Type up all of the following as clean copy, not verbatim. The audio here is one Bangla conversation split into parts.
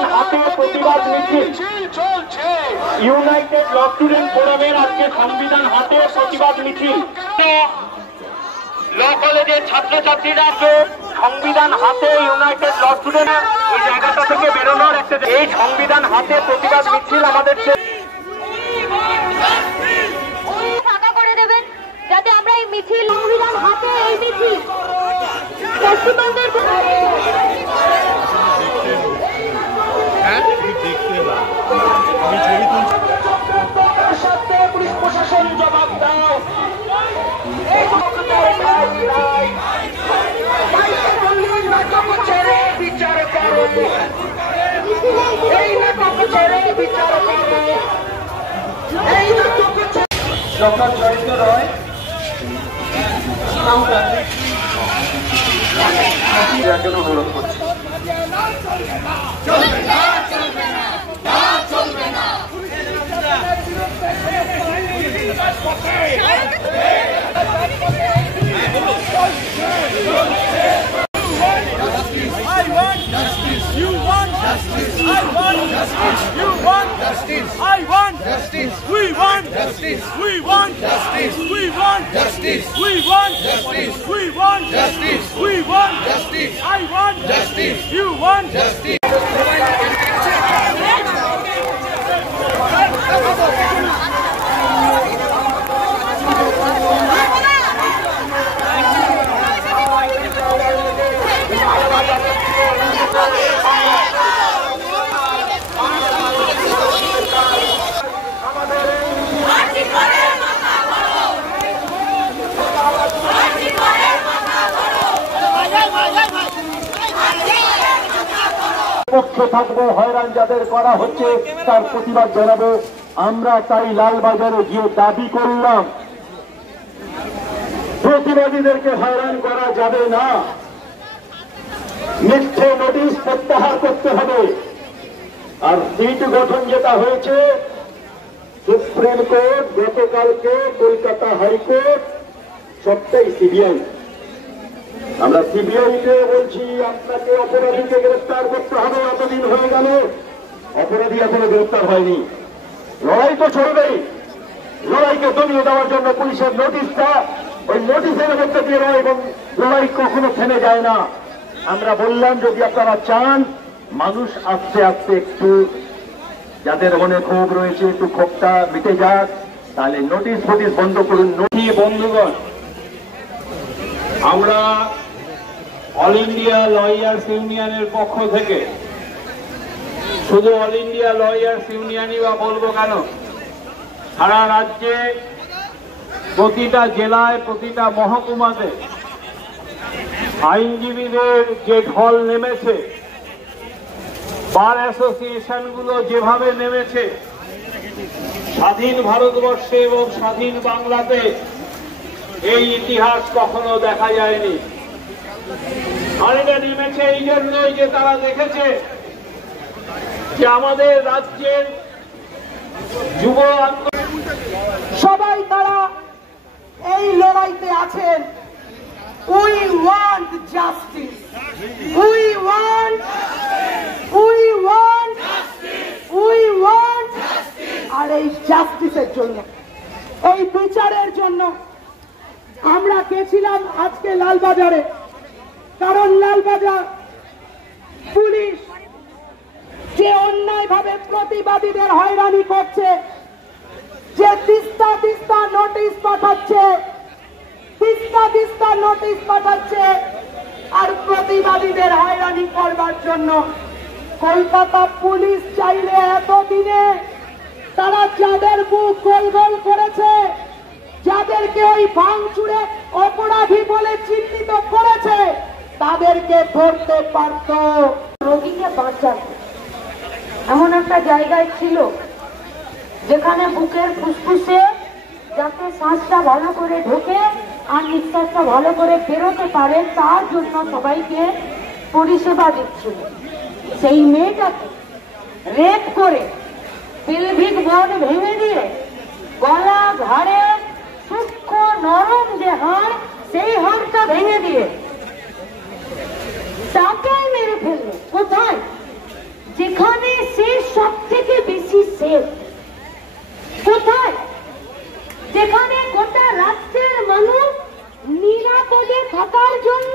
সংবিধান হাতে প্রতিবাদ মিছিল চলছে। ইউনাইটেড ল স্টুডেন্ট ফোরামের আজকে সংবিধান হাতে প্রতিবাদ মিছিল। ল কলেজের ছাত্রছাত্রীরা সংবিধান হাতে ইউনাইটেড ল স্টুডেন্ট এই জায়গাটা থেকে বেরোনোর একটা এই সংবিধান হাতে প্রতিবাদ মিছিল আমাদের ফাঁকা করে দেবেন যাতে আমরা এই মিছিল সংবিধান হাতে এই মিছিল পশ্চিমবঙ্গের পুলিশ প্রশাসন জবাব দাও। বিচার করো, এই নাটক ছেড়ে বিচার করো, এই নাটক ডক্টর জয়ন্ত রয় জন্য অনুরোধ করছি। I want justice. You want justice. I want justice. You want justice. I want justice. We want justice. We want justice. We want justice. We want justice. We want justice. We want justice. I want justice. You want justice. পক্ষে থাকবো, হয়রান যাদের করা হচ্ছে তার প্রতিবাদ জানাবো। আমরা তাই লালবাজারে গিয়ে দাবি করলাম প্রতিবাদীদেরকে হয়রান করা যাবে না, মিথ্যে নোটিশ প্রত্যাহার করতে হবে। আর সিট গঠন যেটা হয়েছে সুপ্রিম কোর্ট, গতকালকে কলকাতা হাইকোর্ট, সবটাই সিবিআই। আমরা সিবিআইকে বলছি আপনাকে অপরাধীকে গ্রেফতার করতে হবে। এতদিন হয়ে গেল অপরাধী এখনো গ্রেফতার হয়নি। লড়াই তো চলবেই, লড়াইকে দমিয়ে দেওয়ার জন্য পুলিশের নোটিশটা ওই নোটিশের মধ্যে দিয়ে নয়, এবং লড়াই কখনো থেমে যায় না। আমরা বললাম যদি আপনারা চান মানুষ আস্তে আস্তে একটু, যাদের মনে ক্ষোভ রয়েছে একটু ক্ষোভটা মিটে যাক, তাহলে নোটিশ ফটিশ বন্ধ করুন। বন্ধুগণ, আমরা অল ইন্ডিয়া লয়ার্স ইউনিয়নের পক্ষ থেকে, শুধু অল ইন্ডিয়া লয়ার্স ইউনিয়নই বা বলবো কেন, সারা রাজ্যে প্রতিটা জেলায় প্রতিটা মহকুমাতে আইনজীবীদের যে ঢল নেমেছে, বার অ্যাসোসিয়েশনগুলো যেভাবে নেমেছে, স্বাধীন ভারতবর্ষে এবং স্বাধীন বাংলাতে এই ইতিহাস কখনো দেখা যায়নি। আর এটা নেমেছে এই জন্যই যে তারা দেখেছে যে আমাদের রাজ্যের যুব সবাই তারা এই লড়াইতে আছেন। We want justice, we want, we want, we want. আর এই জাস্টিসের জন্য, এই বিচারের জন্য আমরা গেছিলাম আজকে লালবাজারে। কারণ লালবাজার পুলিশ যে অন্যায়ভাবে প্রতিবাদীদের হয়রানি করছে, যে তিস্তা তিস্তা নোটিশ পাঠাচ্ছে, তিস্তা তিস্তা নোটিশ পাঠাচ্ছে, আর প্রতিবাদীদের হয়রানি করবার জন্য কলকাতা পুলিশ চাইলে এতদিনে তারা যাদের বুক গোল গোল করেছে, যাদেরকে ওই ভাঙচুরে অপরাধী বলে চিহ্নিত করেছে, তাদেরকে ধরতে পারত। রোগীকে বাঁচাতে এমন একটা জায়গায় ছিল যেখানে বুকের ফুসফুসে যাতে শ্বাসটা ভালো করে ঢোকে আর নিঃশ্বাসটা ভালো করে বেরোতে পারে, তার জন্য সবাইকে পরিষেবা দিচ্ছিল। সেই মেয়েটাকে রেপ করে পেলভিক বোন ভেঙে দিয়ে গলা, ঘাড়ে সূক্ষ্ম নরম যে হাড়, সেই হাড়টা ভেঙে দিয়ে তাকে মেরে ফেললো। কোথায়? যেখানে রেপ। কোথায়? যেখানে গোটা রাজ্যের মানুষ নিরাপদে থাকার জন্য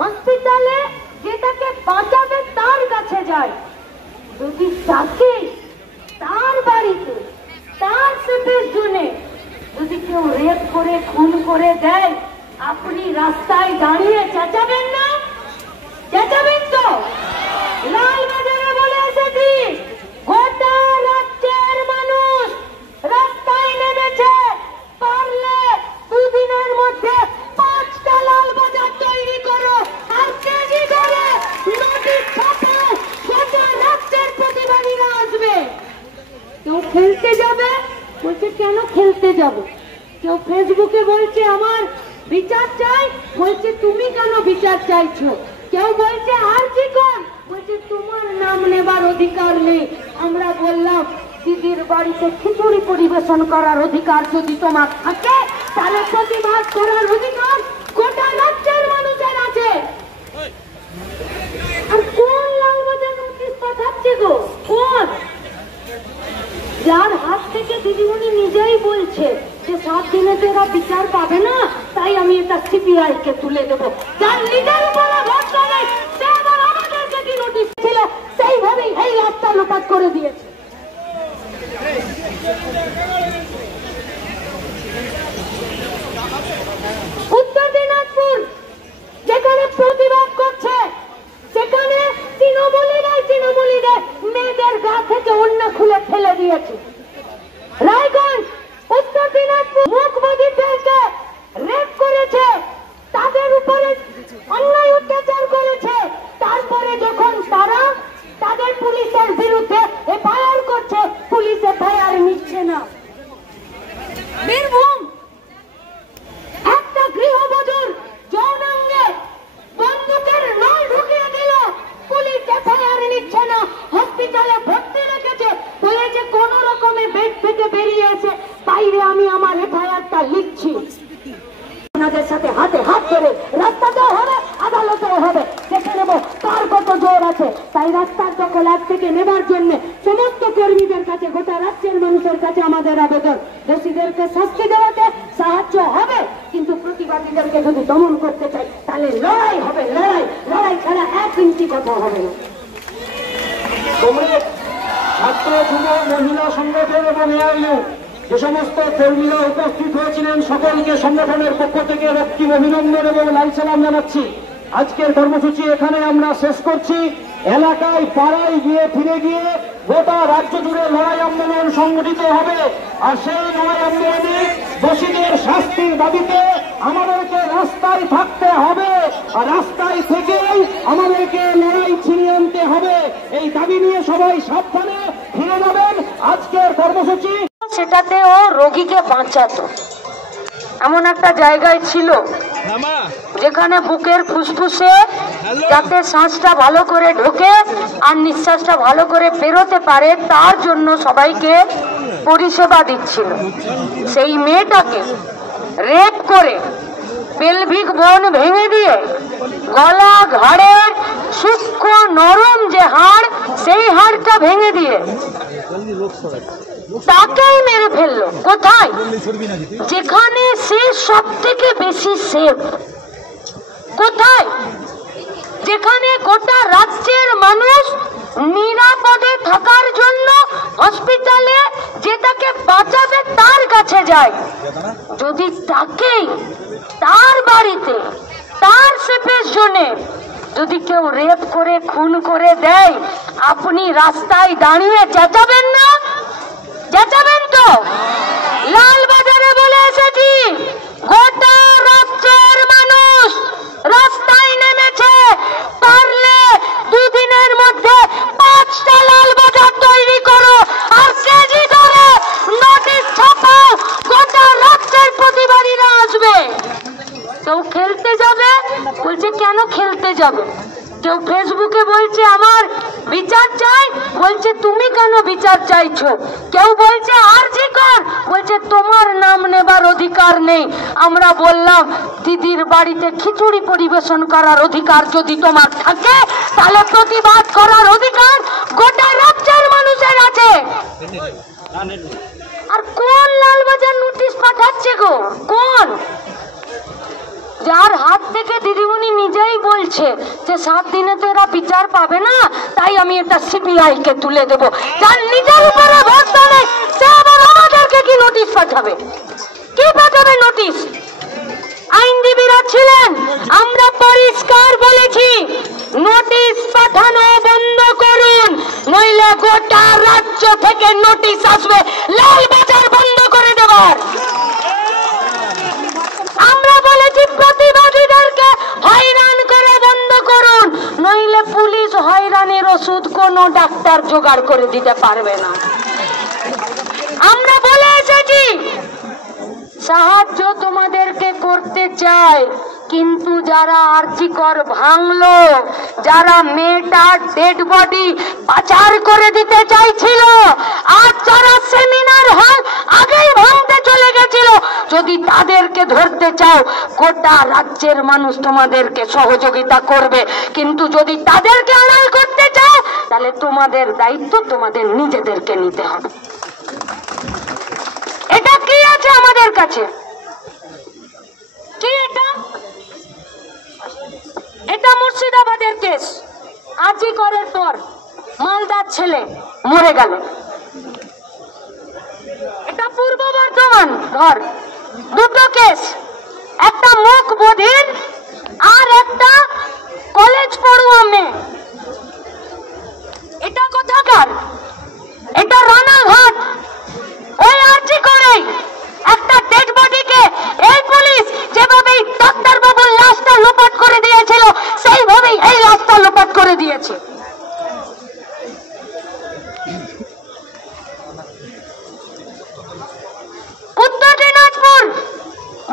হসপিটালে যেটাকে বাঁচাবে তার কাছে যায়, যদি তাকে তার বাড়িতে তার সেফের জন্য যদি কেউ রেপ করে খুন করে দেয়, আপনি রাস্তায় দাঁড়িয়ে চেঁচাবেন না? চেঁচাবেন তো? লালবাজারে বলে এসেছি, গোটা রাজ্যের মানুষ রাস্তায় নেমেছে। পারলে দুদিনের মধ্যে 5টা লালবাজার তৈরি করো আর কেজি করে নোটিশ ছাপাও, গোটা রাজ্যের প্রতিবাদীরা আসবে। কেউ খেলতে যাবে, বলছে কেন খেলতে যাব? কেউ ফেসবুকে বলছে আমার বিচার চাই, বলছে তুমি কেন বিচার চাইছো? কেউ বলছে আর কি কর, বলছে তোমার নাম নেবার অধিকার নেই। আমরা বললাম দিদির বাড়িতে খিচুড়ি পরিবেশন করার অধিকার যদি তোমার থাকে, তাহলে প্রতিবাদ করার অধিকার গোটা রাজ্যের মানুষের আছে। আর কোন লালবাজার নোটিশ পাঠাচ্ছে গো? কোন? যার হাত থেকে দিদিমণি নিজেই বলছে যে 7 দিনে তো এরা বিচার পাবে না, তাই আমি এটা সিবিআই কে তুলে দেবো। যার লিডার উপরে ভরসা নেই, সে আবার আমাদেরকে কি নোটিশ ছিল সেইভাবেই এই রাস্তা লোপাট করে দিয়েছে। উত্তর দিনাজপুর যেখানে প্রতিবাদ করছে, সেখানে তৃণমূলীদের মেয়েদের গা থেকে ওড়না খুলে ফেলে দিয়েছে। রায়গঞ্জ, উত্তর দিনাজপুর মুখবাদীদেরকে রেপ করেছে, তাদের উপরে অন্যায় অত্যাচার করেছে। তারপরে যখন তারা তাদের পুলিশের বিরুদ্ধে এফআইআর করছে, পুলিশ এফআইআর নিচ্ছে না। বীরভূম একটা গৃহবধূর যৌনাঙ্গে বন্দুকের নল ঢুকিয়ে দিল, পুলিশ এফআইআর নিচ্ছে না। হসপিটালে ভর্তি রেখেছে, বলেছে কোন রকমে বেড থেকে বেরিয়ে এসে বাইরে আমি আমার এফআইআরটা লিখছি। আপনাদের সাথে হাতে হাত ধরে রাস্তাতেও হবে, আদালতেও হবে, দেখে নেব কার কত জোর আছে। তাই রাস্তার দখল আজ থেকে নেবার জন্য সমস্ত কর্মীদের কাছে, গোটা রাজ্যের মানুষের কাছে আমাদের আবেদন, দোষীদেরকে শাস্তি দেওয়াতে সাহায্য হবে, কিন্তু প্রতিবাদীদেরকে যদি দমন করতে চাই তাহলে লড়াই হবে। লড়াই ছাড়া 1 ইঞ্চি কথা হবে না। কমরেড, ছাত্র, যুব, মহিলা সংগঠন এবং এআইইউ যে সমস্ত কর্মীরা উপস্থিত হয়েছিলেন, সকলকে সংগঠনের পক্ষ থেকে রক্তিম অভিনন্দন এবং লাল সালাম জানাচ্ছি। আজকের কর্মসূচি এখানে আমরা শেষ করছি। এলাকায় পাড়ায় গিয়ে ফিরে গিয়ে গোটা রাজ্য জুড়ে লড়াই আন্দোলন সংগঠিত হবে। আর সেই লড়াই আন্দোলনে দোষীদের শাস্তির দাবিতে আমাদেরকে রাস্তায় থাকতে হবে, আর রাস্তায় থেকেই আমাদেরকে লড়াই ছিনিয়ে আনতে হবে। এই দাবি নিয়ে সবাই সাবধানে ফিরে যাবেন। আজকের কর্মসূচি সেটাতে ও রোগীকে বাঁচাতো, এমন একটা জায়গায় ছিল যেখানে বুকের ফুসফুসে যাতে শ্বাসটা ভালো করে ঢোকে আর নিঃশ্বাসটা ভালো করে বেরোতে পারে, তার জন্য সবাইকে পরিষেবা দিচ্ছিল। সেই মেয়েটাকে রেপ করে পেলভিক বোন ভেঙে দিয়ে গলা, ঘাড়ের সূক্ষ্ম নরম যে হাড়, সেই হাড়টা ভেঙে দিয়ে তাকেই মেরে ফেললো। কোথায়? যেখানে সে সব থেকে বেশি সেফ। কোথায়? যেখানে গোটা রাজ্যের মানুষ নিরাপদে থাকার জন্য হসপিটালে যেটাকে বাঁচাবে তার কাছে যায়, যদি তাকেই তার বাড়িতে তার সেফের জন্য যদি কেউ রেপ করে খুন করে দেয়, আপনি রাস্তায় দাঁড়িয়ে চেঁচাবেন না? চেঁচাবেন তো? লালবাজারে বলে এসেছি, গোটা রাজ্যের মানুষ রাস্তায় নেমেছে। পারলে দুদিনের মধ্যে 5টা লালবাজার তৈরি করো আর কেজি করে নোটিশ ছাপাও, গোটা রাজ্যের প্রতিবাদীরা আসবে। কেউ খেলতে যাবে, বলছে কেন খেলতে যাবে? কেউ ফেসবুকে বলছে আমার বিচার চাই, বলছে তুমি কেন বিচার চাইছো? কেউ বলছে আর জি কর, বলছে তোমার নাম নেবার অধিকার নেই। আমরা বললাম দিদির বাড়িতে খিচুড়ি পরিবেশন করার অধিকার যদি তোমার থাকে, তাহলে প্রতিবাদ করার অধিকার গোটা রাজ্যের মানুষের আছে। আর কোন লালবাজার নোটিশ পাঠাচ্ছে গো? কোন? যার হাত থেকে দিদিমণি নিজেই বলছে যে 7 দিনে তো এরা বিচার পাবে না, তাই আমি এটা সিবিআই কে তুলে দেবো। যার নিজের উপরে ভরসা নেই সে আবার আমাদেরকে কি নোটিশ পাঠাবে? কি পাঠাবে নোটিশ? আইনজীবীরা ছিলেন, আমরা পরিষ্কার বলেছি নোটিশ পাঠানো বন্ধ করুন, নইলে গোটা রাজ্য থেকে নোটিশ আসবে লালবাজার বন্ধ করে দেবার। আমরা বলেছি প্রতিবাদীদেরকে হয়রান করে বন্ধ করুন, নইলে পুলিশ হয়রানির ওষুধ কোনো ডাক্তার জোগাড় করে দিতে পারবে না। আমরা বলে এসেছি সাহায্য তোমাদেরকে করতে চাই, কিন্তু যারা আরজিকর ভাঙলো, যারা মেয়েটার ডেড বডি পাচার করে দিতে চাইছিল, আর যারা সেমিনার হল আগেই ভাঙতে চলে গেছিল, যদি তাদেরকে ধরতে চাও গোটা রাজ্যের মানুষ তোমাদেরকে সহযোগিতা করবে, কিন্তু যদি তাদেরকে আড়াল করতে চাও তাহলে তোমাদের দায়িত্ব তোমাদের নিজেদেরকে নিতে হবে। এটা কি আছে আমাদের কাছে? কি এটা? এটা মুর্শিদাবাদের কেস। আজি করার পর মালদার ছেলে মরে গেল। এটা পূর্ব বর্ধমান। ধর দুটো কেস, একটা মুখ বধির আর একটা কলেজ পড়ুয়া মেয়ে। এটা কোথাকার? এটা রানাঘাট। ওই আর্জি করে একটা ডেড বডিকে এই পুলিশ যেভাবে ডাক্তার বাবুর লাশটা লোপাট করে দিয়েছিল সেইভাবেই এই লাশটা লোপাট করে দিয়েছে। উত্তর দিনাজপুর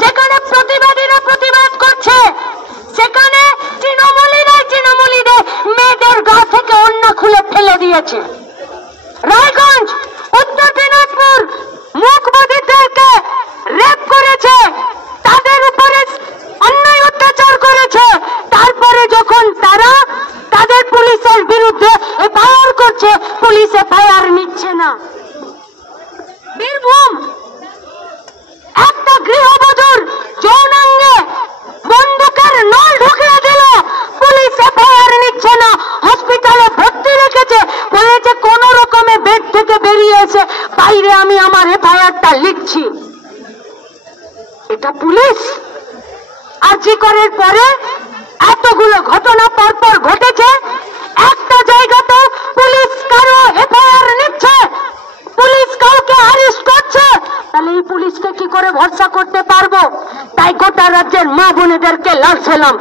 যেখানে প্রতিবাদীরা প্রতিবাদ করছে সেখানে তৃণমূলীদের মেয়েদের গা থেকে ওড়না খুলে ফেলে দিয়েছে। রায়গঞ্জ উত্তর দিনাজপুর মুখবধিরদেরকে রেপ করেছে, তাদের উপরে অন্যায় অত্যাচার করেছে, তারপরে যখন তারা তাদের পুলিশের বিরুদ্ধে এফআইআর করছে পুলিশ এফআইআর নিচ্ছে না। বীরভূম একটা গৃহবধূর যৌনাঙ্গে বন্দুকের নল ঢুকিয়ে দিল, পুলিশ এফআইআর নিচ্ছে না, হসপিটালে ভর্তি রেখেছে, বলেছে কোন রকমে বেড থেকে বেরিয়ে এসে বাইরে আমি আমার এফআইআরটা লিখছি। এটা পুলিশ? আরজি করার পরে এতগুলো ঘটনা পরপর ঘটেছে, একটা জায়গাতে পুলিশ কারো এফআইআর নিচ্ছে, পুলিশ কাউকে অ্যারেস্ট করছে, তাহলে এই পুলিশকে কি করে ভরসা করতে পারবো? তাই গোটা রাজ্যের মা বোনেদেরকে লাগালাম,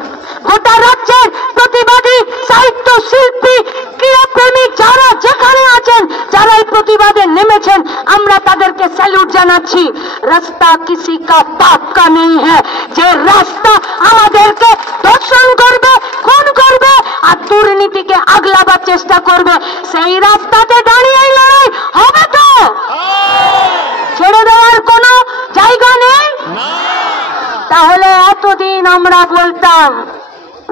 গোটা রাজ্যের প্রতিবাদী সাহিত্য শিল্পী ক্রীড়াপ্রেমী যারা যেখানে আছেন, যারা এই প্রতিবাদে নেমেছেন, আমরা তাদেরকে স্যালুট জানাচ্ছি। রাস্তা কিসি কা বাপ কা নেই হ্যায়, যে রাস্তা আমাদেরকে দর্শন করবে, খুন করবে আর দুর্নীতিকে আগলাবার চেষ্টা করবে, সেই রাস্তাতে দাঁড়িয়ে এই লড়াই হবে তো? ছেড়ে দেওয়ার কোনো জায়গা নেই। তাহলে এতদিন আমরা বলতাম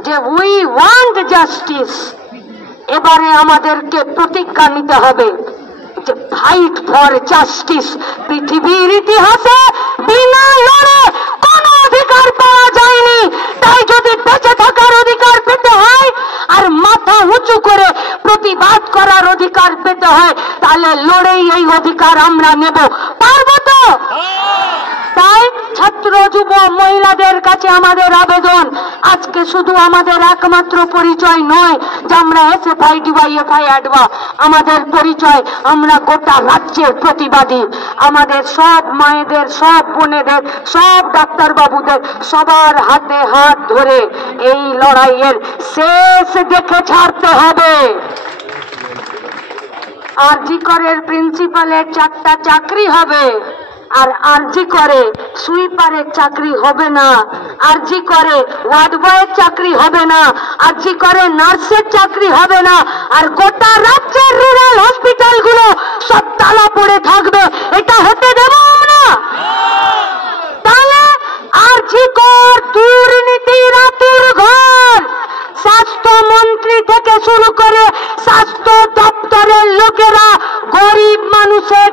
যে উই ওয়ান্ট জাস্টিস, এবারে আমাদেরকে প্রতিজ্ঞা নিতে হবে যে ফাইট ফর জাস্টিস। পৃথিবীর ইতিহাসে বিনা লড়ে কোনো অধিকার পাওয়া যায়নি, তাই যদি বেঁচে থাকার অধিকার পেতে হয় আর মাথা উঁচু করে প্রতিবাদ করার অধিকার পেতে হয়, তাহলে লড়েই এই অধিকার আমরা নেব। পারবো তো? তাই ছাত্র যুব মহিলাদের কাছে আমাদের আবেদন, আজকে শুধু আমাদের একমাত্র পরিচয় নয় যে আমরা এসএফআই ডিওয়াইএফআই অ্যাডভা, আমাদের পরিচয় আমরা গোটা রাজ্যের প্রতিবাদী। আমাদের সব মায়েদের, সব বোনেদের, সব ডাক্তার বাবুদের সবার হাতে হাত ধরে এই লড়াইয়ের শেষ দেখে ছাড়তে হবে। আরজি করের প্রিন্সিপালের 4টা চাকরি হবে, আর আরজি করে সুইপারের চাকরি হবে না, আরজি করে ওয়ার্ড বয়ের চাকরি হবে না, আরজি করে নার্সের চাকরি হবে না, আর গোটা রাজ্যের রুরাল হসপিটালগুলো সব তালা পড়ে থাকবে। এটা হতে দেব আমরা? তাহলে আরজি কর দুর্নীতির আতুর ঘর, স্বাস্থ্যমন্ত্রী থেকে শুরু করে স্বাস্থ্য দপ্তরের লোকেরা গরিব মানুষের